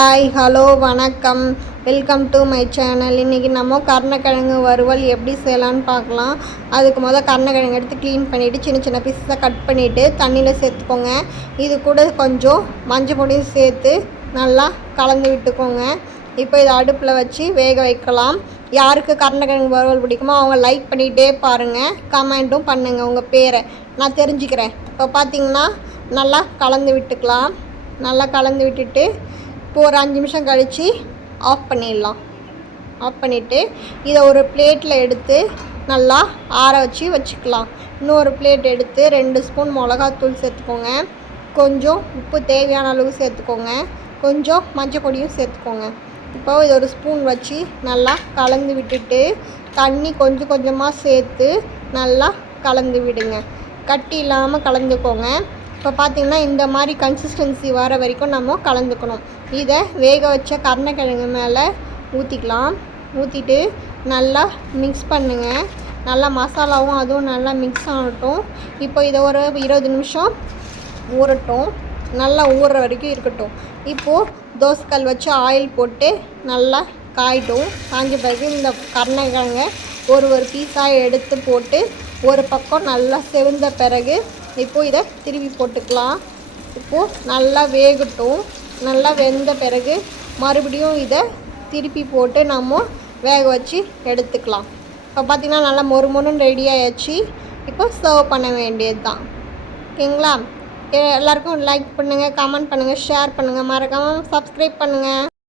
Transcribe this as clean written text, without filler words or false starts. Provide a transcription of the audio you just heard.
Hi hello வணக்கம், welcome to my channel. இன்றைக்கி நம்ம கருணக்கிழங்கு வறுவல் எப்படி செய்யலான்னு பார்க்கலாம். அதுக்கு கருணக்கிழங்கு எடுத்து க்ளீன் பண்ணிவிட்டு சின்ன சின்ன பீஸாக கட் பண்ணிவிட்டு தண்ணியில் சேர்த்துக்கோங்க. இது கூட கொஞ்சம் மஞ்சள் பொடியும் சேர்த்து நல்லா கலந்து விட்டுக்கோங்க. இப்போ இதை அடுப்பில் வச்சு வேக வைக்கலாம். யாருக்கு கருணக்கிழங்கு வறுவல் பிடிக்குமோ அவங்க லைக் பண்ணிகிட்டே பாருங்கள், கமெண்ட்டும் பண்ணுங்கள் உங்கள் பேரை நான் தெரிஞ்சுக்கிறேன். இப்போ பார்த்திங்கன்னா நல்லா கலந்து விட்டுக்கலாம். நல்லா கலந்து விட்டுட்டு இப்போ ஒரு 5 நிமிஷம் கழித்து ஆஃப் பண்ணிடலாம். ஆஃப் பண்ணிவிட்டு இதை ஒரு பிளேட்டில் எடுத்து நல்லா ஆற வச்சுக்கலாம். இன்னொரு பிளேட் எடுத்து 2 ஸ்பூன் மிளகாத்தூள் சேர்த்துக்கோங்க. கொஞ்சம் உப்பு தேவையான அளவு சேர்த்துக்கோங்க. கொஞ்சம் மஞ்சள் பொடியும் சேர்த்துக்கோங்க. இப்போ இது ஒரு ஸ்பூன் வச்சு நல்லா கலந்து விட்டுட்டு தண்ணி கொஞ்சம் கொஞ்சமாக சேர்த்து நல்லா கலந்து விடுங்க. கட்டி இல்லாமல் கலந்துக்கோங்க. இப்போ பார்த்திங்கன்னா இந்த மாதிரி கன்சிஸ்டன்சி வர வரைக்கும் நம்ம கலந்துக்கணும். இதை வேக வச்ச கருணக்கிழங்கு மேலே ஊற்றிக்கலாம். ஊற்றிட்டு நல்லா மிக்ஸ் பண்ணுங்கள். நல்லா மசாலாவும் அதுவும் நல்லா மிக்ஸ் ஆகட்டும். இப்போ இதை ஒரு 20 நிமிஷம் ஊறட்டும். நல்லா ஊறுற வரைக்கும் இருக்கட்டும். இப்போது தோசைக்கல் வச்சு ஆயில் போட்டு நல்லா காயிட்டும். காய்ஞ்ச பிறகு இந்த கருணக்கிழங்கை ஒரு பீஸாக எடுத்து போட்டு ஒரு பக்கம் நல்லா செவந்த பிறகு இப்போது இதை திருப்பி போட்டுக்கலாம். இப்போது நல்லா வேகட்டும். நல்லா வெந்த பிறகு மறுபடியும் இதை திருப்பி போட்டு நம்ம வேக வச்சு எடுத்துக்கலாம். இப்போ பார்த்திங்கன்னா நல்லா மொறுன்னு ரெடி ஆகிடுச்சு. இப்போ சர்வ் பண்ண வேண்டியது தான். ஓகேங்களா? எல்லாருக்கும் லைக் பண்ணுங்கள், கமெண்ட் பண்ணுங்கள், ஷேர் பண்ணுங்கள், மறக்காமல் சப்ஸ்கிரைப் பண்ணுங்கள்.